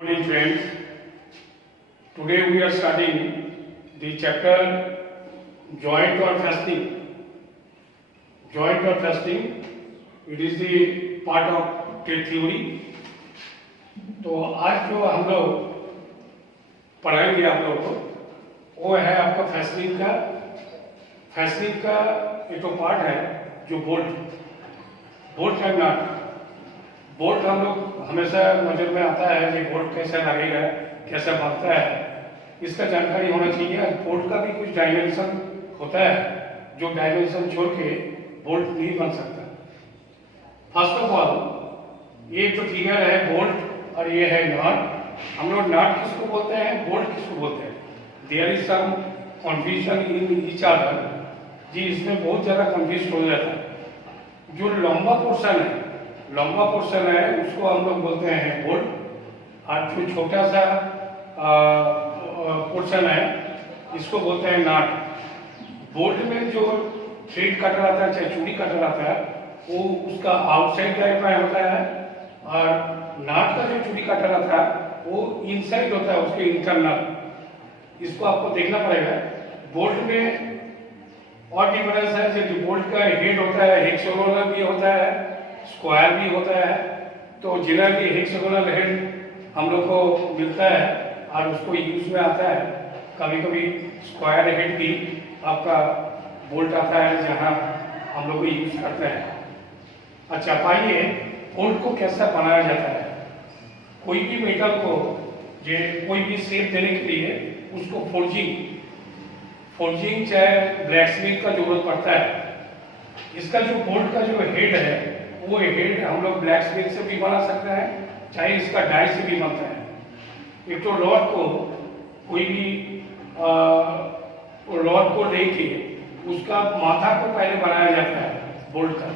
Good morning friends. Today we are studying the chapter joint or fastening. Joint or fastening, it is the part of the theory. तो आज जो हम लोग पढ़ाएंगे आप लोगों को वो है आपका फैस्टनिंग का। फैस्टनिंग का एक तो पार्ट है जो बोल्ट एंड नट। बोल्ट हम लोग हमेशा नजर में आता है कि बोल्ट कैसे लगेगा, कैसे बनता है, इसका जानकारी होना चाहिए। बोल्ट का भी कुछ डायमेंशन होता है जो डायमेंशन छोड़ के बोल्ट नहीं बन सकता। फर्स्ट ऑफ ऑल ये जो फिगर है बोल्ट और ये है नट। हम लोग नट किसको बोलते हैं, बोल्ट किसको बोलते हैं? There is some confusion in each other जी, इसमें बहुत ज़्यादा कंफ्यूज हो जाता है। जो लंबा पोर्शन है उसको हम लोग बोलते हैं बोल्ट, और जो छोटा सा पोर्शन है इसको बोलते हैं नट। बोल्ट में जो थ्रेड कटर आता है, चाहे चूड़ी कटर आता है, वो उसका आउटसाइड टाइप में होता है, और नट का जो चूड़ी कटर आता है वो इनसाइड होता है, उसके इंटरनल। इसको आपको देखना पड़ेगा। बोल्ट में और डिफरेंस है, जो बोल्ट का हेड होता है हेक्सागोनल भी होता है, स्क्वायर भी होता है। तो जनरली हेक्सागोनल हेड हम लोग को मिलता है और उसको यूज में आता है। कभी कभी स्क्वायर हेड भी आपका बोल्ट आता है जहां हम लोग को यूज करते हैं। अच्छा, पाइए बोल्ट को कैसा बनाया जाता है। कोई भी मेटल को कोई भी शेप देने के लिए उसको फोर्जिंग चाहे ब्लैकस्मिथ का जरूरत पड़ता है। इसका जो बोल्ट का जो हेड है वो हेड हम लोग ब्लैकस्मिथ से भी बना सकते हैं, चाहे इसका डाई से भी बनता है। एक तो रॉड को कोई भी रॉड को लेके उसका माथा को पहले बनाया जाता है। बोल्ट का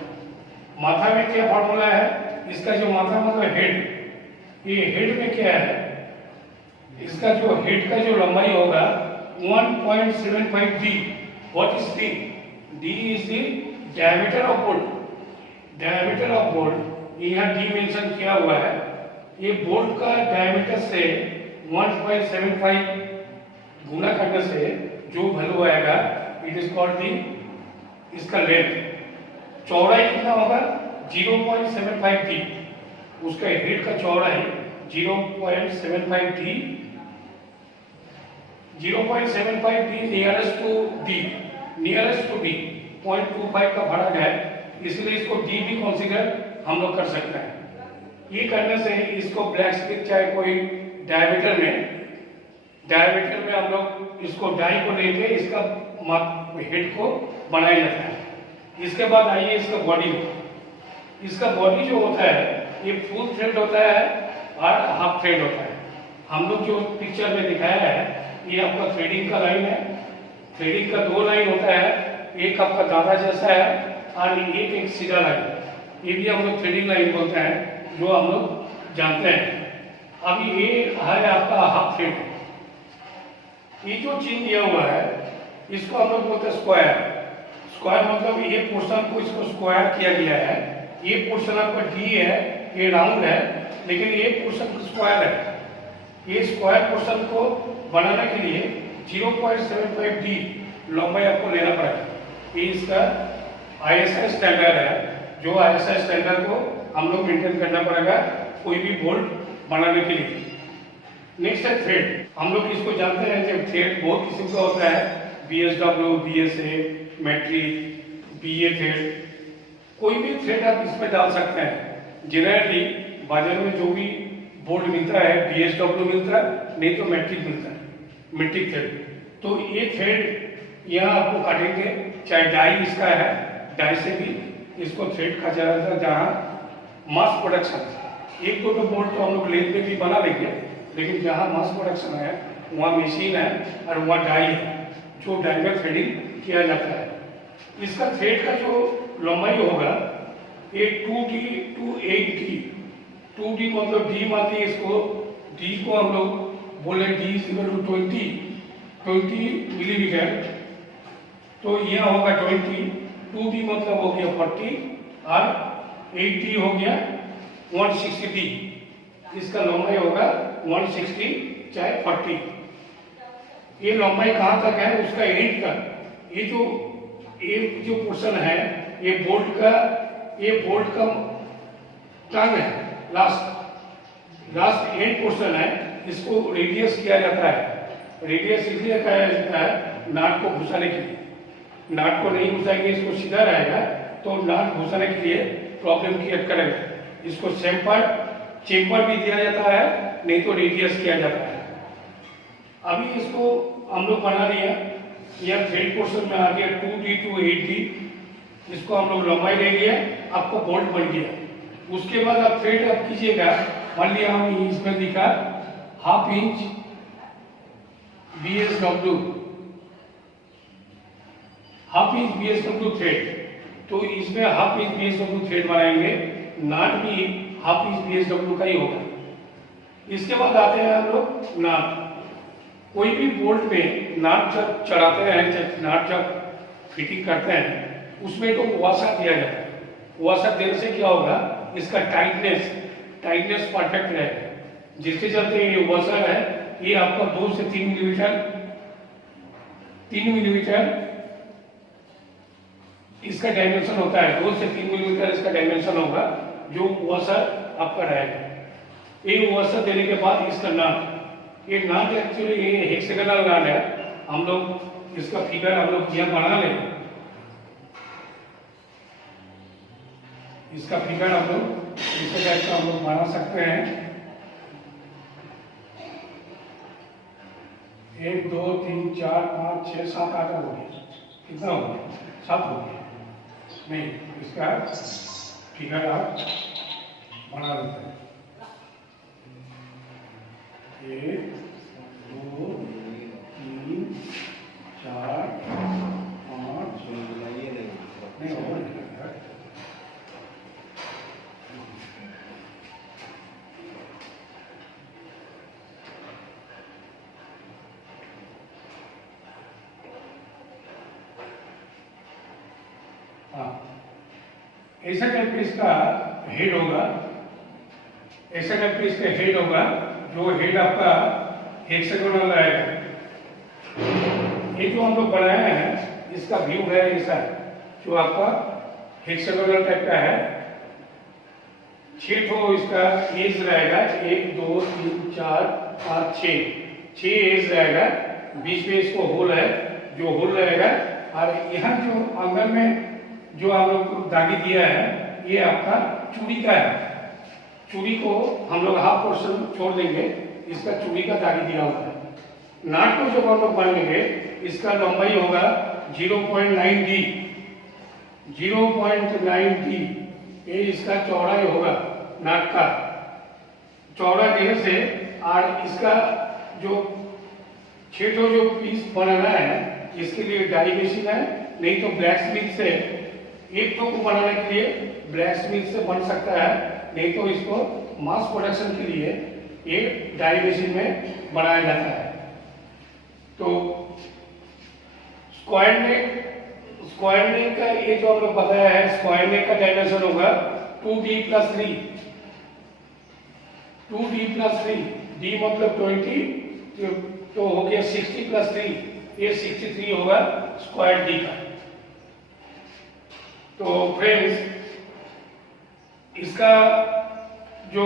माथा में क्या फॉर्मूला है, इसका जो माथा मतलब हेड, ये हेड में क्या है, इसका जो हेड का जो लंबाई होगा 1.75 d। What is d? d is the diameter of bolt. Diameter of bolt यहाँ d मेंशन किया हुआ है। ये बोल्ट का डायमीटर से 1.75 गुना करने से जो वैल्यू आएगा इट इज कॉल्ड दी इसका लेंथ। चौड़ाई कितना होगा 0.75 d। उसका हेड का चौड़ाई 0.75 d, 0.75 d nearest to d 0.25 का फर्क है, इसलिए इसको d भी कंसीडर हम लोग कर सकते हैं। ये करने से इसको ब्लैकस्मिथ चाहे कोई डायमीटर में हम लोग इसको डाई को लेके इसका हेड को बनाया जाता है। इसके बाद आइए इसका बॉडी। इसका बॉडी जो होता है ये फुल थ्रेड होता है और हाफ थ्रेड होता है। हम लोग जो पिक्चर में दिखाया है ये आपका थ्रेडिंग का लाइन है। थ्रेडिंग का दो लाइन होता है, एक आपका दादा जैसा है और एक सीधा लाइन। ये भी हम लोग थ्रेडिंग लाइन बोलते हैं, जो हम लोग जानते हैं। अब ये है आपका हाफ थ्रेड। ये जो चिन्ह दिया हुआ है इसको हम लोग बोलते हैं स्क्वायर मतलब ये पोर्शन को इसको स्क्वायर किया गया है। ये पोर्शन आपका डी है, ये राउंड है, लेकिन ये पोर्शन स्क्वायर है। ये स्क्वायर पोर्शन को बनाने के लिए 0.75 d लंबाई आपको लेना पड़ेगा। ये इसका ISI स्टैंडर्ड है, जो ISI स्टैंडर्ड को हम लोग मेंटेन करना पड़ेगा कोई भी बोल्ट बनाने के लिए। नेक्स्ट है थ्रेड। हम लोग इसको जानते हैं कि थ्रेड बहुत किस्म का होता है, BSW, BSA, matric, BA thread. कोई भी थ्रेड आप इसमें डाल सकते हैं। जनरली बाजार में जो भी बोल्ट मिलता है BSW मिलता है, नहीं तो मेट्रिक थ्रेड। तो ये थ्रेड यहाँ आपको काटेंगे, चाहे डाई इसका है, डाई से भी इसको थ्रेड का जाता है। जहाँ मास प्रोडक्शन एक दो बोल्ट तो हम लोग लेथ में भी बना लेंगे, लेकिन जहाँ मास प्रोडक्शन है वहाँ मशीन है और वहाँ डाई है, जो डाई में थ्रेडिंग किया जाता है। इसका थ्रेड का जो लंबाई होगा ये 2D to 8D। 2D मतलब D मानते हैं इसको, D को हम लोग बोले D = 20 मिलीमीटर। तो यह होगा 20, 2D मतलब हो गया 40 और 8D हो गया 160D। इसका लंबाई होगा 160 चाहे 40। ये लंबाई कहाँ तक है उसका एंड तक। ये जो पोर्शन है ये बोल्ट का टंग है, लास्ट एंड पोर्शन है, इसको रेडियस किया जाता है। रेडियस इसलिए कहा जाता है नाट को घुसाने के लिए। नाट को नहीं घुसाएंगे इसको सीधा रहेगा तो नाट घुसाने के लिए प्रॉब्लम क्रिएट करेगा। इसको चेम्बर भी दिया जाता है, नहीं तो रेडियस किया जाता है। अभी इसको हम लोग बना लिया, यह थ्रेड पोर्शन में आ गया 2D to 8D। इसको हम लोग लंबाई ले लिया, आपको बोल्ट बन गया। उसके बाद आप थ्रेड आप कीजिएगा, मान लिया हम इसमें लिखा 1/2 inch BSW, 1/2 inch BSW thread. तो इसमें 1/2 इंच BSW थ्रेड बनाएंगे, नाट भी 1/2 इंच BSW का ही होगा। इसके बाद आते हैं हम लोग नाट। कोई भी बोल्ट में नाट जब चढ़ाते हैं, नाट जब फिटिंग करते हैं, उसमें तो वॉशर दिया जाता है। वॉशर देने से क्या होगा, इसका टाइटनेस परफेक्ट रहेगा। जिसके चलते ये वॉशर है, ये आपका 2 से 3 मिलीमीटर इसका डायमेंशन होता है। 2 से 3 मिलीमीटर इसका डायमेंशन होगा जो वॉशर आपका रहेगा। ये वॉशर देने के बाद इसका नाट, ये नाट एक्चुअली ये हेक्सागोनल नाट है। हम लोग इसका फिगर हम लोग यहाँ बना लेंगे। इसका फिगर हम लोग इस टाइप का हम लोग बना सकते हैं। 1 2 3 4 5 6 7 8 हो गया। कितना हो गया? 7 हो गया। नहीं, इसका फिगर आप बना लेते हैं। 1 2 3 4 5 नहीं हो गया। ऐसा टाइप इसका हेड होगा, ऐसा टाइप इसका हेड होगा, जो हेड आपका हेक्सागोनल रहेगा। ये जो हम लोग बनाए हैं इसका व्यू है ऐसा, जो आपका हेक्सागोनल टाइप का है। 6 ठो इसका एज रहेगा, 1 2 3 4 5 6 एज रहेगा। बीच में इसको होल है, जो होल रहेगा। और यहाँ जो अंदर में जो हम लोग दागी दिया है, ये आपका चूड़ी का है। चूड़ी को हम लोग हाफ पोर्शन छोड़ देंगे, इसका चूड़ी का दागी दिया हुआ है। नाट को जब हम लोग बांधेंगे, इसका लंबाई होगा 0.9D, 0.9D। ये इसका चौड़ाई होगा नाट का। चौड़ा देने से और इसका जो 6 ठो जो पीस बनाना है, इसके लिए डाई मशीन है, नहीं तो ब्लैक स्मिथ से 1 ठो को बनाने के लिए ब्लैक स्मिथ से बन सकता है, नहीं तो इसको मास प्रोडक्शन के लिए ये डाई मशीन में बनाया जाता है। तो स्क्वायर नेक का ये जो हम लोग बताया है, स्क्वायर नेक का डायमेंशन होगा 2D + 3, 2D + 3, D मतलब 20, तो हो गया 60 + 3, ये 63 होगा स्क्वायर डी का। तो फ्रेंड्स, इसका जो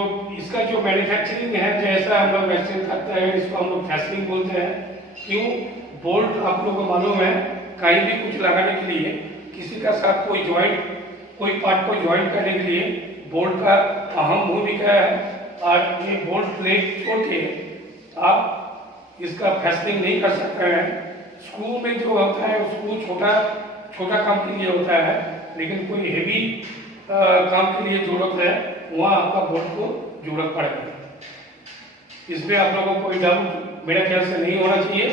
मैन्युफैक्चरिंग है, जैसा हम लोग मैन्युफैक्चरिंग करते हैं, इसको हम लोग फैस्टिंग बोलते हैं। क्यों? बोल्ट आप लोगों को मालूम है, कहीं भी कुछ लगाने के लिए, किसी का साथ कोई पार्ट को ज्वाइंट करने के लिए बोल्ट का अहम भूमिका है। और ये बोल्ट प्लेट छोड़ के आप इसका फैस्टिंग नहीं कर सकते हैं। स्क्रू में जो होता है, स्क्रू छोटा काम के लिए होता है, लेकिन कोई हेवी काम के लिए जरूरत है, वहाँ आपका बोल्ट को जरूरत पड़ेगी। इसमें आप लोगों को कोई डाउट मेरे ख्याल से नहीं होना चाहिए।